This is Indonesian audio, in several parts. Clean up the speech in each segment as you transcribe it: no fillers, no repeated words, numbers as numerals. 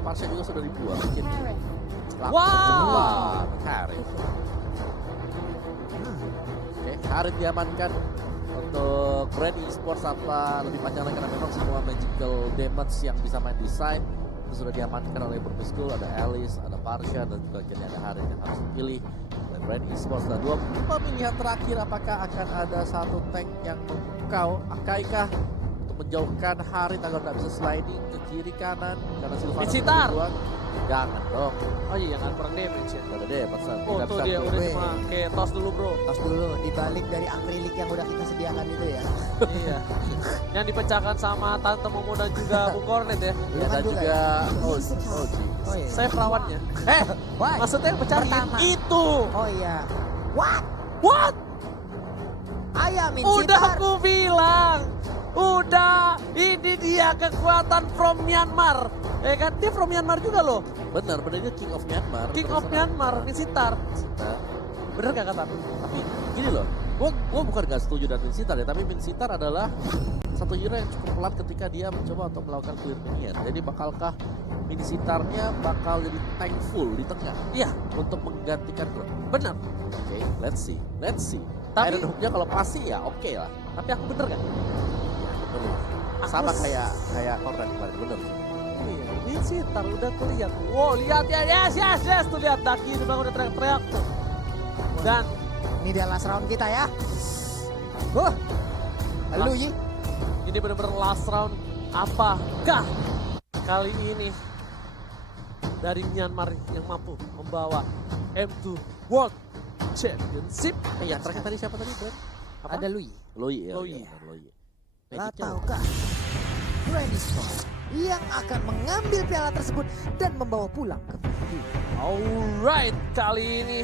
nampaknya Parsha juga sudah dibuang. Mungkin Wow. Harith. Oke, Harith diamankan untuk Brand Esports tanpa lebih panjang lagi karena memang semua magical damage yang bisa main di side itu sudah diamankan oleh Burmese School. Ada Alice, ada Parsha, dan juga kini ada Harith yang harus dipilih oleh Brand Esports. Dan dua pemilihan terakhir, apakah akan ada satu tank yang memukau Akaikah untuk menjauhkan Harith agar tidak bisa sliding ke kiri kanan karena Silvana Visitar. berjuang. Jangan dong. Oh iya, nggak kurang damage ya. Gak ada deh, pasal Oh tuh dia udah cuma kayak tos dulu bro. Tos dulu dibalik dari akrilik yang udah kita sediakan itu ya. Iya. Yang dipecahkan sama Tante Momo dan juga Bung Cornet ya. Ya, dan juga Oji. Oh iya. Saya perawannya. Why? Maksudnya yang pecahin Pertama. itu. Oh iya. What? What? Ayam Udah Insitar. aku bilang. Udah, ini dia kekuatan from Myanmar. Kan dia from Myanmar juga loh. Benar, dia King of Myanmar. King of Myanmar, Visitar. Bener gak kata? Tapi gini loh, gue bukan gak setuju dengan Minsitar ya, tapi Minsitar adalah satu hero yang cukup pelan ketika dia mencoba untuk melakukan clear minion. Jadi bakalkah Minsitarnya bakal jadi tank full di tengah? Iya, Untuk menggantikan Grok. bener. Oke, let's see. Tapi- Iron Hook-nya kalau pasti ya oke lah. Tapi aku bener gak? Bener. Sama kayak Korran kemarin, bener. Iya, Visitar udah kulihat. Wow, lihat ya, yes. Tuh lihat Daki udah teriak-teriak tuh. Dan Ini dia last round kita ya. Lalu Yi. ini benar-benar last round. Apakah kali ini dari Myanmar yang mampu membawa M2 World Championship? Yang terakhir tadi siapa tadi, Brand? Apa? Ada Lui. Loi ya. Loi. Iya, benar, Loi. Lah Magicnya tahukah Brand Esports yang akan mengambil piala tersebut dan membawa pulang ke Bumi. Alright, kali ini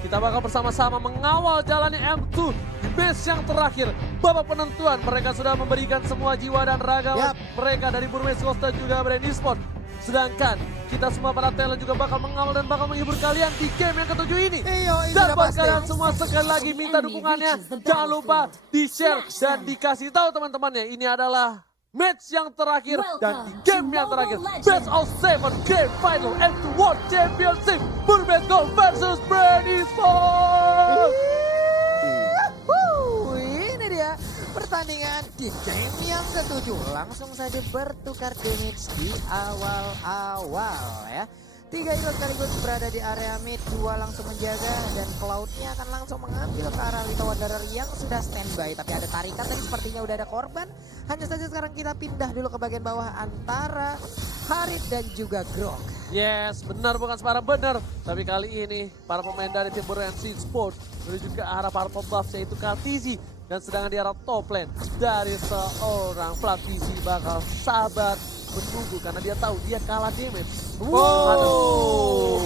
kita bakal bersama-sama mengawal jalannya M2 di base yang terakhir. Babak penentuan, mereka sudah memberikan semua jiwa dan raga Yap. mereka dari Burmese School dan juga Brand Esports. Sedangkan kita semua para talent juga bakal mengawal dan bakal menghibur kalian di game yang ketujuh ini. Iyo, ini Dan udah buat pasti. kalian semua sekali lagi minta dukungannya. Jangan lupa di-share dan dikasih tahu teman-temannya. Ini adalah match yang terakhir dan di game yang terakhir. Best of 7 game final M2 World Championship. Burmese School versus Brand Esports. Ini dia pertandingan di game yang ketujuh. Langsung saja bertukar damage di awal-awal ya. 3 hero sekaligus berada di area mid, 2 langsung menjaga dan Cloud-nya akan langsung mengambil ke arah Lita Wanderer yang sudah standby. Tapi ada tarikan tadi sepertinya udah ada korban. Hanya saja sekarang kita pindah dulu ke bagian bawah antara Harith dan juga Grok. Yes, benar bukan sembarang benar. Tapi kali ini para pemain dari tim Burmese Sport menuju ke arah para pembuff yaitu Kartizi. Dan sedangkan di arah top lane dari seorang Platisi bakal sabar menunggu karena dia tahu dia kalah damage. Aduh.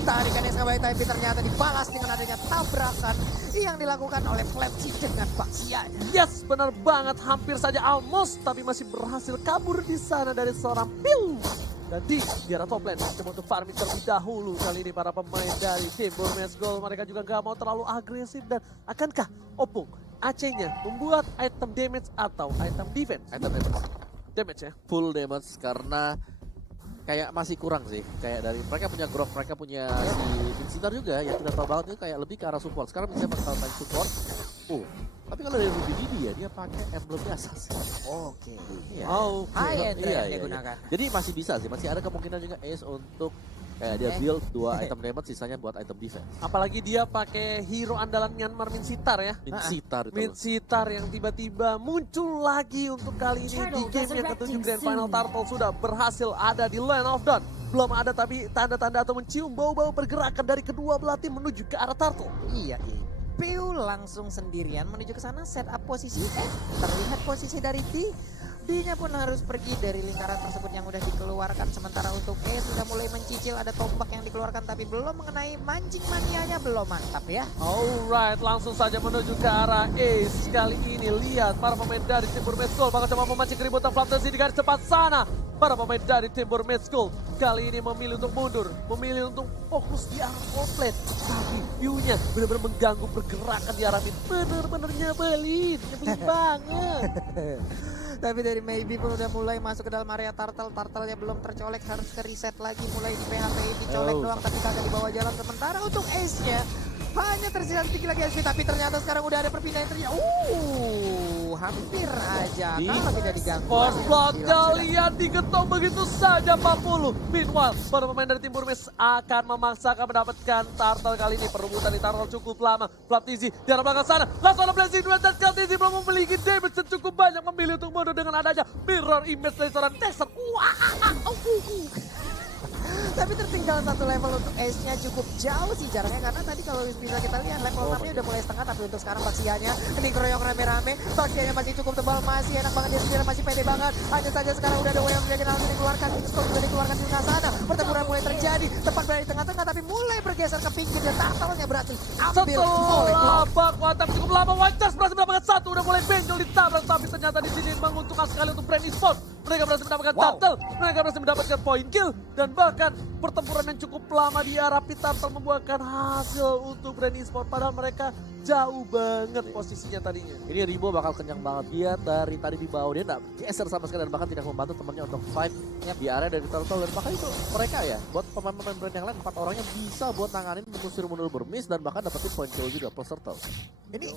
Tarikan yang sekali tapi ternyata dibalas dengan adanya tabrakan yang dilakukan oleh Flapsi dengan Baxian. Yes, benar banget. Hampir saja almost tapi masih berhasil kabur di sana dari seorang Piu. Dan di arah top lane coba untuk farming terlebih dahulu. Kali ini para pemain dari tim Burmese Gold mereka juga gak mau terlalu agresif. Dan akankah Opung AC-nya membuat item damage atau item defense? Item Damage ya. full damage karena kayak masih kurang sih. Kayak dari mereka punya Grok, mereka punya si Minsitar juga yang kita tahu banget itu kayak lebih ke arah support. Sekarang bisa bakal main support. Tapi kalau dari Ruby Didi dia pakai emblem biasa sih. Oke. Iya. Oh, High end Iya, yang iya, digunakan. iya. Jadi masih bisa sih, masih ada kemungkinan juga Ace untuk kayak dia build 2 item damage, sisanya buat item defense. apalagi dia pakai hero andalan Myanmar Minsitar ya. Minsitar itu. Minsitar yang tiba-tiba muncul lagi untuk kali ini di game yang ketujuh Grand Final. Turtle sudah berhasil ada di Land of Dawn. Belum ada tapi tanda-tanda atau mencium bau-bau pergerakan dari kedua belah tim menuju ke arah Turtle. Iya. Piu langsung sendirian menuju ke sana, set up posisi. Terlihat posisi dari D. D-nya pun harus pergi dari lingkaran tersebut yang udah dikeluarkan. Sementara untuk sudah mulai mencicil, ada tombak yang dikeluarkan tapi belum mengenai mancing manianya, belum mantap ya. Alright, langsung saja menuju ke arah Ace. Kali ini lihat para pemain dari tim Burmese Gold bakal coba memancing keributan Flaptasi di garis depan sana. Para pemain dari tim Burmese Gold kali ini memilih untuk mundur, memilih untuk fokus di arah offlane. Tapi view-nya benar-benar mengganggu pergerakan di arah mid. Bener-bener nyebelin banget. Tapi dari Maybe pun udah mulai masuk ke dalam area Turtle. Turtle-nya belum tercolek, harus ke reset lagi. Mulai di PHP dicolek doang tapi kagak dibawa jalan. Sementara untuk Ace-nya hanya tersisa sedikit lagi SP, tapi ternyata sekarang udah ada perpindahan terjadi. Hampir aja kalau tidak diganggu. Force block-nya lihat digetok begitu saja 40. Meanwhile, para pemain dari tim Burmese akan memaksakan mendapatkan Turtle kali ini. Perebutan di Turtle cukup lama. Flaptizi di arah belakang sana. Langsung ada blessing 2 dan Flaptizi belum memiliki damage yang cukup banyak, memilih untuk mundur dengan adanya mirror image dari seorang Dexter. Tapi tertinggal satu level untuk Ace-nya cukup jauh sih jaraknya, karena tadi kalau bisa kita lihat level 6-nya udah mulai setengah, tapi untuk sekarang Baxianya ini keroyok rame-rame. Baxianya masih cukup tebal, masih enak banget, dia sendiri masih pede banget. Hanya saja sekarang udah ada yang menjadi langsung dikeluarkan, Skor juga dikeluarkan di tengah sana. Pertempuran mulai terjadi, tepat berada di tengah-tengah, tapi mulai bergeser ke pinggir dan Turtle-nya berhasil ambil oleh Cloud. Setelah baku cukup lama, Wildcats berhasil mendapatkan satu, udah mulai benjol ditabrak, tapi ternyata di sini menguntungkan sekali untuk Brand Esports. Mereka berhasil mendapatkan Turtle, mereka berhasil mendapatkan point kill, dan bahkan pertempuran yang cukup lama di arah Pit Turtle membuahkan hasil untuk Brand Esports, padahal mereka jauh banget posisinya tadinya. Ini Ribo bakal kenyang banget, dia dari tadi di bawah, dia nggak geser sama sekali dan bahkan tidak membantu temannya untuk fight di area dari Turtle. Dan bahkan itu mereka ya, buat pemain-pemain brand yang lain, 4 orangnya bisa buat nanganin mengusir mundur bermiss dan bahkan dapetin point kill juga plus Turtle. Ini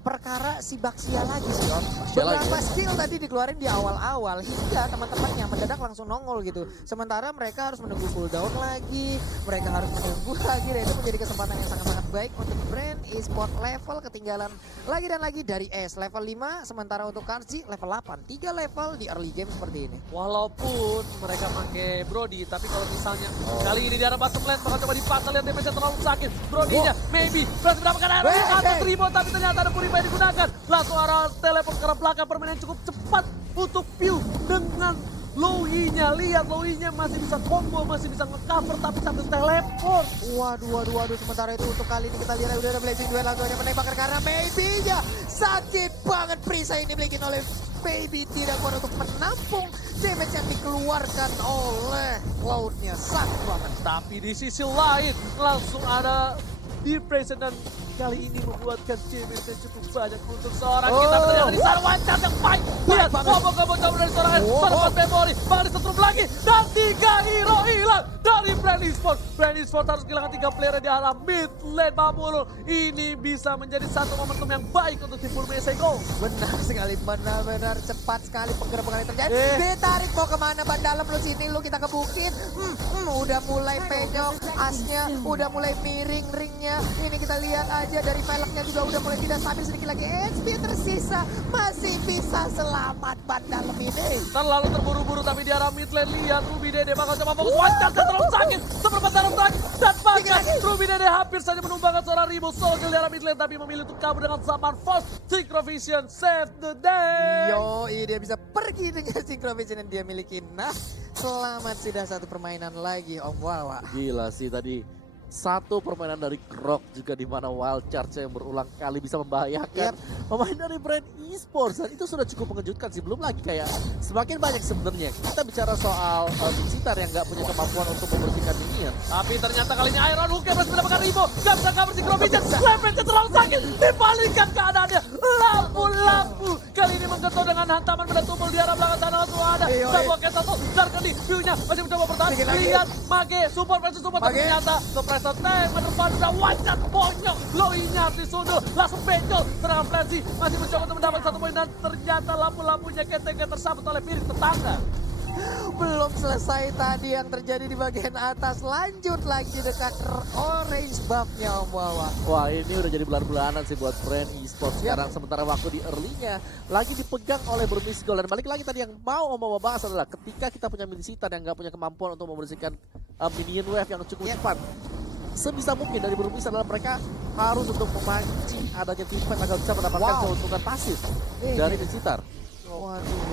perkara si Baxia lagi sih Om. Baxia lagi, Beberapa ya? skill tadi dikeluarin di awal-awal hingga teman-temannya mendadak langsung nongol gitu. Sementara mereka harus menunggu cooldown lagi, mereka harus menunggu lagi, dan itu menjadi kesempatan yang sangat-sangat baik untuk Brand Esports. Level ketinggalan lagi dan lagi dari S level 5, sementara untuk Karzi level 8. 3 level di early game seperti ini. Walaupun mereka pakai Brody, tapi kalau misalnya kali ini di arah bottom lane bakal coba dipasang, lihat damage-nya terlalu sakit. Brody-nya maybe berhasil mendapatkan air atas Ribo, tapi ternyata ada Purify digunakan. Langsung arah teleport ke arah belakang, permainan cukup cepat untuk Pew dengan Lowy-nya. Lihat Lowy-nya masih bisa combo, masih bisa nge-cover tapi sambil teleport. Waduh. Sementara itu untuk kali ini kita lihat udah ada Blazing Duel, langsung aja menembakkan karena Maybe-nya sakit banget. Perisai ini dimiliki oleh Maybe, tidak kuat untuk menampung damage yang dikeluarkan oleh Cloud-nya. Sakit banget. Tapi di sisi lain langsung ada Depression dan kali ini membuatkan damage yang cukup banyak untuk seorang kita. Ternyata di sana Wildcats yang fight. Lihat combo-combo dari seorang Spartan Memory. Bakal disetrum lagi dan 3 hero hilang dari Brand Esports. Brand Esports harus kehilangan 3 player di arah mid lane Mamurul. Ini bisa menjadi satu momentum yang baik untuk tim Burmese Go. Benar sekali, benar-benar cepat sekali penggerebekan yang terjadi. Ditarik mau kemana ban dalam lu, sini lu, kita ke bukit. Udah mulai penyok, asnya udah mulai miring ringnya. Ini kita lihat aja dari velgnya juga udah mulai tidak stabil, sedikit lagi HP tersisa. Masih bisa selamat ban dalam ini. Terlalu terburu-buru tapi di arah mid lane, lihat Ruby Dede bakal coba fokus. Wildcats yang terlalu sakit, seperempat dalam terakhir. Dan bahkan Ruby Dede hampir saja menumbangkan seorang Ribo Soul di arah mid lane, tapi memilih untuk kabur dengan Zaman Force. Synchrovision save the day. Dia bisa pergi dengan Synchrovision yang dia miliki. Nah, selamat, sudah satu permainan lagi Om Wawa. Gila sih tadi. Satu permainan dari Grok juga di mana Wild Charge yang berulang kali bisa membahayakan pemain dari Brand Esports, dan itu sudah cukup mengejutkan sih. Belum lagi kayak semakin banyak sebenarnya kita bicara soal Vincitar yang nggak punya kemampuan untuk membersihkan minion. Tapi ternyata kali ini Iron Hook yang berhasil mendapatkan Ribo. Gak bisa cover Synchrovision. Levelnya terlalu sakit. Dibalikan keadaannya. Lampu-lampu. Kali ini menggetok dengan hantaman pada tumpul di arah belakang sana. Langsung ada Double Cancel. Darkani. View-nya masih mencoba bertahan. Lihat Mage. Support versus support. Tapi ternyata Suppressor tank menerpan. Udah Wildcats bonyok. Lowy-nya disundul. Langsung benjol. Serangan Frenzy masih mencoba untuk mendapatkan 1 poin. Dan ternyata lampu-lampunya ketek tersabut oleh piring tetangga. Belum selesai tadi yang terjadi di bagian atas, lanjut lagi dekat orange buff-nya Om Wawa. Wah, ini udah jadi bulan-bulanan sih buat Brand Esports sekarang. Sementara waktu di early-nya lagi dipegang oleh Burmese Gold. Dan balik lagi tadi yang mau Om Wawa bahas adalah ketika kita punya Vincitar yang nggak punya kemampuan untuk membersihkan minion wave yang cukup cepat. Sebisa mungkin dari Burmese adalah mereka harus untuk memancing adanya teamfight agar bisa mendapatkan keuntungan pasif dari Vincitar. Waduh.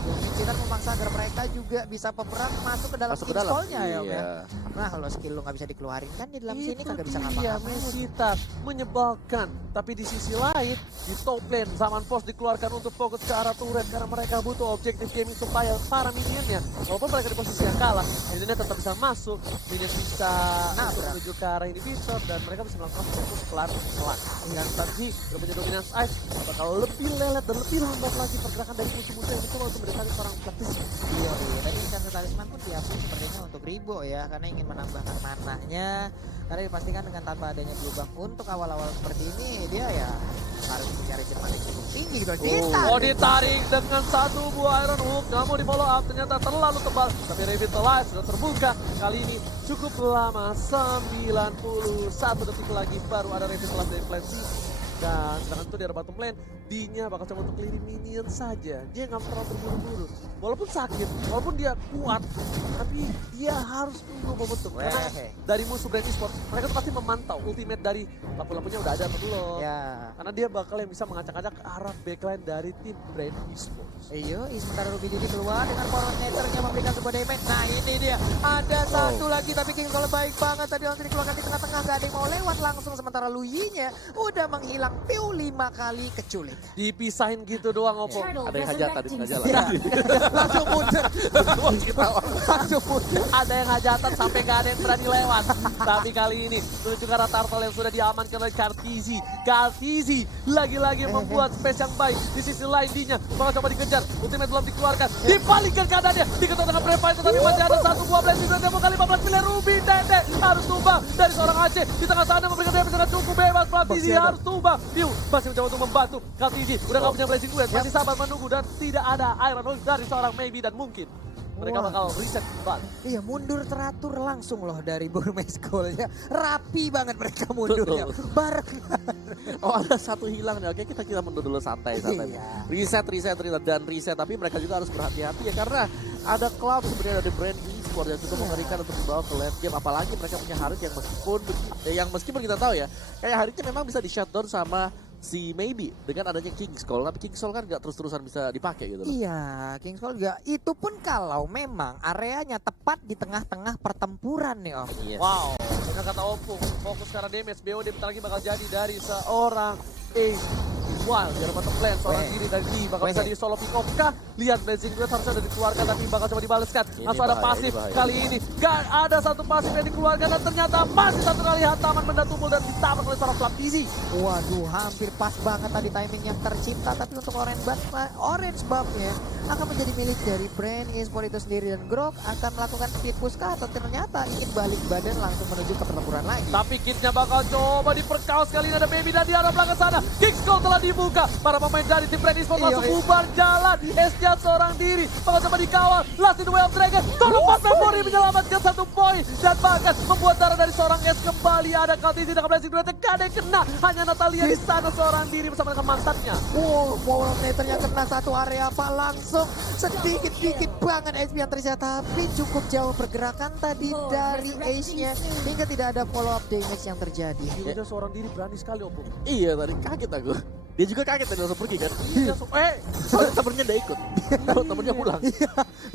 Dominic kita memaksa agar mereka juga bisa peperan masuk ke dalam Masuk ke dalam. King's-Call-nya ya, Om ya. Iya. Nah, kalau skill lu nggak bisa dikeluarin kan di dalam sini Itu kagak bisa dia ngapa-ngapain. Mesita menyebalkan. Tapi di sisi lain, di top lane Zaman Force dikeluarkan untuk fokus ke arah turret karena mereka butuh objektif gaming supaya para minionnya, walaupun mereka di posisi yang kalah, minionnya tetap bisa masuk, minion bisa menuju ke arah inhibitor dan mereka bisa melakukan fokus pelan-pelan. Dan Tanji udah punya dominance ice, bakal lebih lelet dan lebih lambat lagi pergerakan dari musuh-musuh yang mencoba untuk mendekati seorang Platis. Iya, tadi Insan Talisman pun diakui sepertinya untuk Ribo ya, karena ingin menambahkan mananya. Karena dipastikan dengan tanpa adanya blue buff untuk awal-awal seperti ini, dia ya harus mencari firman yang cukup tinggi gitu. Oh, ditarik dengan satu buah Iron Hook, namun di follow up ternyata terlalu tebal. Tapi Revitalize sudah terbuka, kali ini cukup lama, 91 detik lagi baru ada Revitalize dari Plan C. Dan sedangkan itu di arah bottom lane, D-nya bakal coba untuk clearing minion saja. Dia nggak terlalu terburu-buru. Walaupun sakit, walaupun dia kuat, tapi dia harus tunggu momentum. Karena dari musuh Brand Esports, mereka tuh pasti memantau ultimate dari lampu-lampunya udah ada atau belum. Ya. Karena dia bakal yang bisa mengacak-acak ke arah backline dari tim Brand Esports. Iyo, sementara Ruby Didi keluar dengan power netternya memberikan sebuah damage. Nah ini dia, ada satu lagi tapi King kalau baik banget tadi langsung dikeluarkan di tengah-tengah. Gak ada yang mau lewat langsung sementara Luyi-nya udah menghilang piu 5 kali keculik. Dipisahin gitu doang Oppo. Ada yang hajatan di tengah jalan. Ya, langsung mundur. Langsung mundur. Ada yang hajatan sampai gak ada yang berani lewat. Tapi kali ini menuju ke arah turtle yang sudah diamankan oleh Kartizi. Kartizi lagi-lagi membuat space yang baik. Di sisi lain D-nya bakal coba dikejar. Ultimate belum dikeluarkan. Dibalikan keadaannya. Diketuk dengan Previte tetapi masih ada satu buah blessing. Dua demo kali 15 miliar Ruby Dede harus tumbang dari seorang Aceh. Di tengah sana memberikan damage dengan cukup bebas. Kartizi harus tumbang. Piu masih mencoba untuk membantu. Kartizi udah gak punya blessing duet. Masih sabar menunggu dan tidak ada Iron Hook dari seorang Maybe dan mungkin mereka bakal reset kembali. Iya, mundur teratur langsung loh dari Burmese Gold-nya. Rapi banget mereka mundurnya. Barengan. Oh, ada satu hilang nih. Oke, kita mundur dulu santai. Iya. Reset dan reset. Tapi mereka juga harus berhati-hati ya karena ada Cloud sebenarnya dari Brand Esports yang cukup mengerikan untuk dibawa ke late game. Apalagi mereka punya Harit yang meskipun kita tahu ya, kayak Haritnya memang bisa di shutdown sama si Maybe dengan adanya King's-Call, tapi King's-Call kan nggak terus-terusan bisa dipakai gitu loh. Iya, King's-Call juga. Itu pun kalau memang areanya tepat di tengah-tengah pertempuran nih Om. Yes. Wow, dengan kata Opung, fokus karena damage BOD bentar lagi bakal jadi dari seorang Ace Wild. Di bottom lane, seorang diri dari D bakal bisa di solo pick off kah? Lihat blazing duet harusnya udah dikeluarkan tapi bakal coba dibaleskan. Langsung ada pasif kali ini. Gak ada satu pasif yang dikeluarkan dan ternyata masih satu kali hantaman benda tubuh dan ditabrak oleh seorang Flaptizi. Waduh, hampir pas banget tadi timing yang tercipta. Tapi untuk orange buff-nya akan menjadi milik dari Brand Esports itu sendiri. Dan Grok akan melakukan speed push kah atau ternyata ingin balik badan langsung menuju ke pertempuran lagi. Tapi kitnya bakal coba diperkaos kali ini ada Baby dan di arah belakang sana. King's-Call telah dibuka. Para pemain dari tim Brand Esports langsung bubar jalan. Esnya seorang diri. Bakal coba dikawal. Last in the way of Dragon. Tolong Pat Memory menyelamatkan satu poin. Dan bahkan membuat darah dari seorang Es kembali. Ada Kaltizi dengan blessing duetnya. Gak ada yang kena. Hanya Natalia di sana seorang diri bersama dengan mantannya. Wow, power meternya kena satu area apa langsung sedikit-dikit banget HP yang ternyata tapi cukup jauh pergerakan tadi dari Ace-nya hingga tidak ada follow up damage yang terjadi. Dia seorang diri berani sekali Opung. Iya, tadi kaget aku. Dia juga kaget tadi langsung pergi kan. Iya, Soalnya temennya udah ikut. Temennya pulang.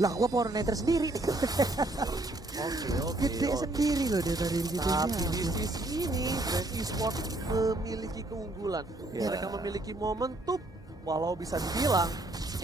Lah gua power meter sendiri. Oke. Gede sendiri loh dia dari gitu. Tapi di sisi ini Brand Esports memiliki keunggulan. Yeah. Mereka memiliki momentum. Walau bisa dibilang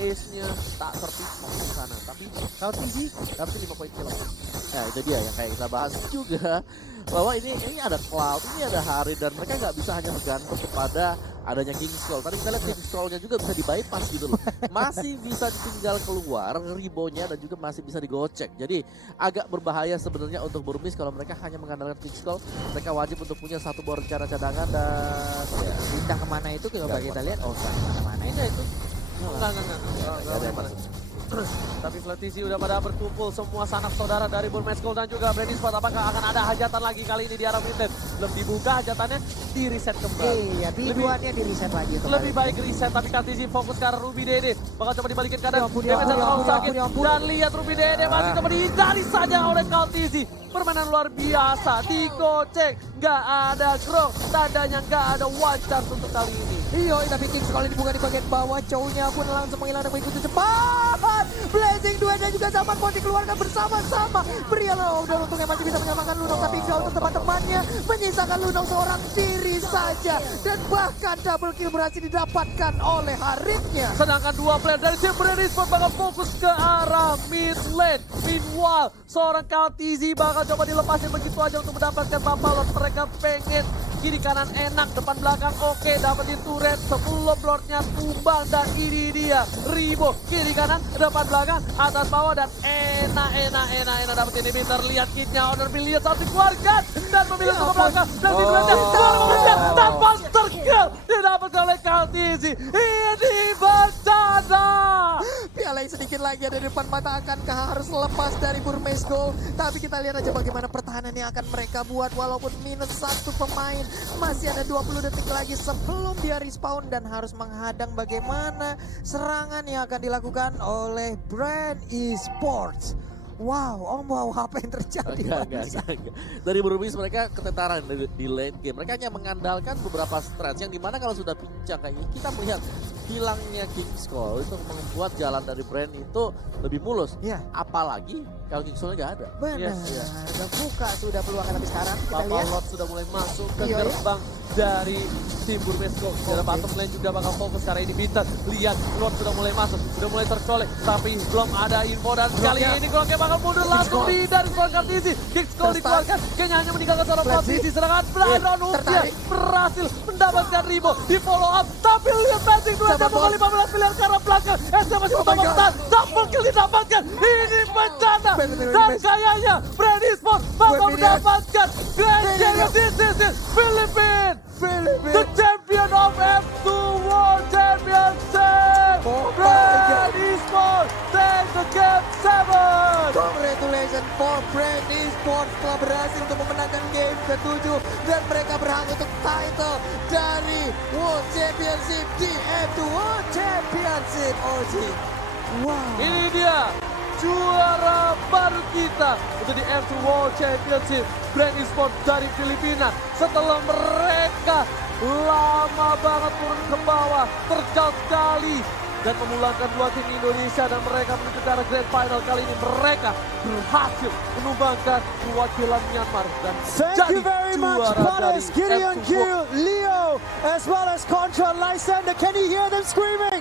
Ace-nya tak terpisah di sana. Tapi kalau Tizi dapat 5 poin kill. Nah itu dia yang kayak kita bahas juga. Bahwa ini ada Cloud, ini ada Harit dan mereka nggak bisa hanya bergantung kepada adanya King's-Call. Tadi kita lihat King's-Call-nya juga bisa di-bypass gitu loh. Masih bisa ditinggal keluar ribonya dan juga masih bisa digocek. Jadi agak berbahaya sebenarnya untuk Burmese kalau mereka hanya mengandalkan King's-Call. Mereka wajib untuk punya satu bor rencana cadangan dan ya, pindah kemana itu coba kita lihat. Oh, kemana itu itu. Enggak. Tapi Flatizi udah pada berkumpul semua sanak saudara dari Burmese Gold dan juga Brand Esports. Apakah akan ada hajatan lagi kali ini di arah mid lane? Belum dibuka hajatannya, di reset kembali. Iya, biduannya di reset lagi. Lebih baik reset, tapi Kartizi fokus ke arah Ruby Dede. Bakal coba dibalikin keadaan. Ya Damage terlalu sakit. Dan lihat Ruby Dede masih coba dihindari saja oleh Kartizi. Permainan luar biasa, digocek. Nggak ada Grok, tandanya nggak ada one chance untuk kali ini. Iya, tapi King Skull dibuka di bagian bawah. Chow-nya pun langsung menghilang dan mengikuti cepat. Blazing Duet dan juga Zaman Bot dikeluarkan bersama-sama. Pria udah untungnya masih bisa menyamakan Lunok, tapi jauh untuk teman-temannya. Menyisakan Lunok seorang diri saja. Dan bahkan double kill berhasil didapatkan oleh Haritnya. Sedangkan dua player dari tim Brand Esports bakal fokus ke arah mid lane. Meanwhile, seorang KTZ bakal coba dilepasin begitu aja untuk mendapatkan Papalot. Mereka pengen kiri kanan enak, depan belakang oke, dapetin turret sebelum lordnya tumbang. Dan ini dia Ribo, kiri kanan, depan belakang, atas bawah, dan enak dapetin inhibitor. Lihat kitnya, Honor lihat satu keluarga dan memilih ke belakang. Dan tidurnya keluar tanpa terkill didapatkan oleh KTZ. Ini bencana. Piala yang sedikit lagi ada di depan mata, akankah harus lepas dari Burmese Gold? Tapi kita lihat aja bagaimana pertahanan yang akan mereka buat walaupun minus 1 pemain. Masih ada 20 detik lagi sebelum dia respawn dan harus menghadang bagaimana serangan yang akan dilakukan oleh Brand Esports. Wow, apa yang terjadi? Enggak. Dari Burmese mereka ketentaran di late game. Mereka hanya mengandalkan beberapa strats yang dimana kalau sudah pincang kayak ini, kita melihat hilangnya King Skull itu membuat jalan dari Brand itu lebih mulus. Iya. Apalagi kalau King Skull nggak ada. Benar, udah buka sudah peluangkan, tapi sekarang kita lihat. Papalot sudah mulai masuk ke Iya. gerbang dari tim Burmese Gold. Dalam bottom lane juga bakal fokus karena ini Bitter. Lihat, Lord sudah mulai masuk, sudah mulai tercolek, tapi belum ada info. Dan kali ini Groknya bakal mundur langsung di dari seorang KTZ. King Skull dikeluarkan, kayaknya hanya meninggalkan seorang posisi. Serangan Brandon Utia berhasil mendapatkan Ribo di follow up. Tapi lihat Blazing Duet yang membawa 15 miliar ke arah belakang. SC masih mencoba bertahan, double kill didapatkan. Ini bencana. Dan kayaknya Brand Esports bakal mendapatkan Grand Champion. This is Philippines. The champion of F2 World Championship. Brand Esports take the game 7. Congratulations for Brand Esports telah berhasil untuk memenangkan game ke-7 dan mereka berhak untuk title dari World Championship di F2 World Championship. Wow. Ini dia juara baru kita untuk di F2 World Championship. Brand Esports dari Filipina setelah mereka lama banget turun ke bawah, terjal sekali dan memulangkan 2 tim Indonesia dan mereka menuju ke arah Grand Final. Kali ini mereka berhasil menumbangkan perwakilan Myanmar dan Thank jadi you very much, juara dari Paris, Gideon F2 Q, Leo, as well as Contra Lysander. Can you hear them screaming?